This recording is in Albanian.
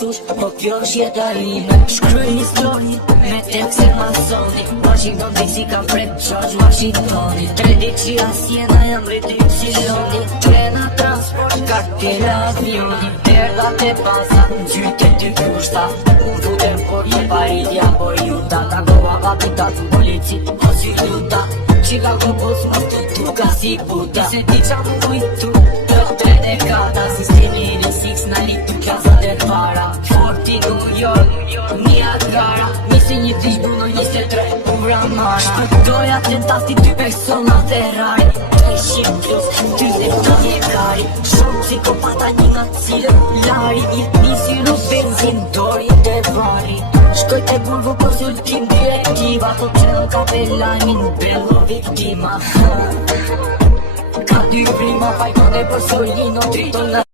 thush, po kjo është jeta ime. Shkryj histori me tekse masoni, Washington DC ka fred George Washingtoni. 3 ditë që asjena jam rriti Siloni, trena transport, kartela avioni. Terdat e pasat në qytet të kushta, unë futem por të paritja po juta. Takova kapitat në polici, o si luta, qika kompos më të tuka si puta. Se ti qa më kujtu, të 3 dekada, sistemi Six na litu klasat e para. Forti New York, Niagara, nisi një tish Bruno 23, ura mara. Shpëtoja tentati 2 personat e rari, 300 plus, 40 mjekari. Shumë psikopata një nga cilën lari, nisi në benzin, dori të vari. Shkoj te Volvo për sultim direktiva, po që në ka pelajmin bello viktima. Ka 2 prima, fajkone për solino, 3 tona.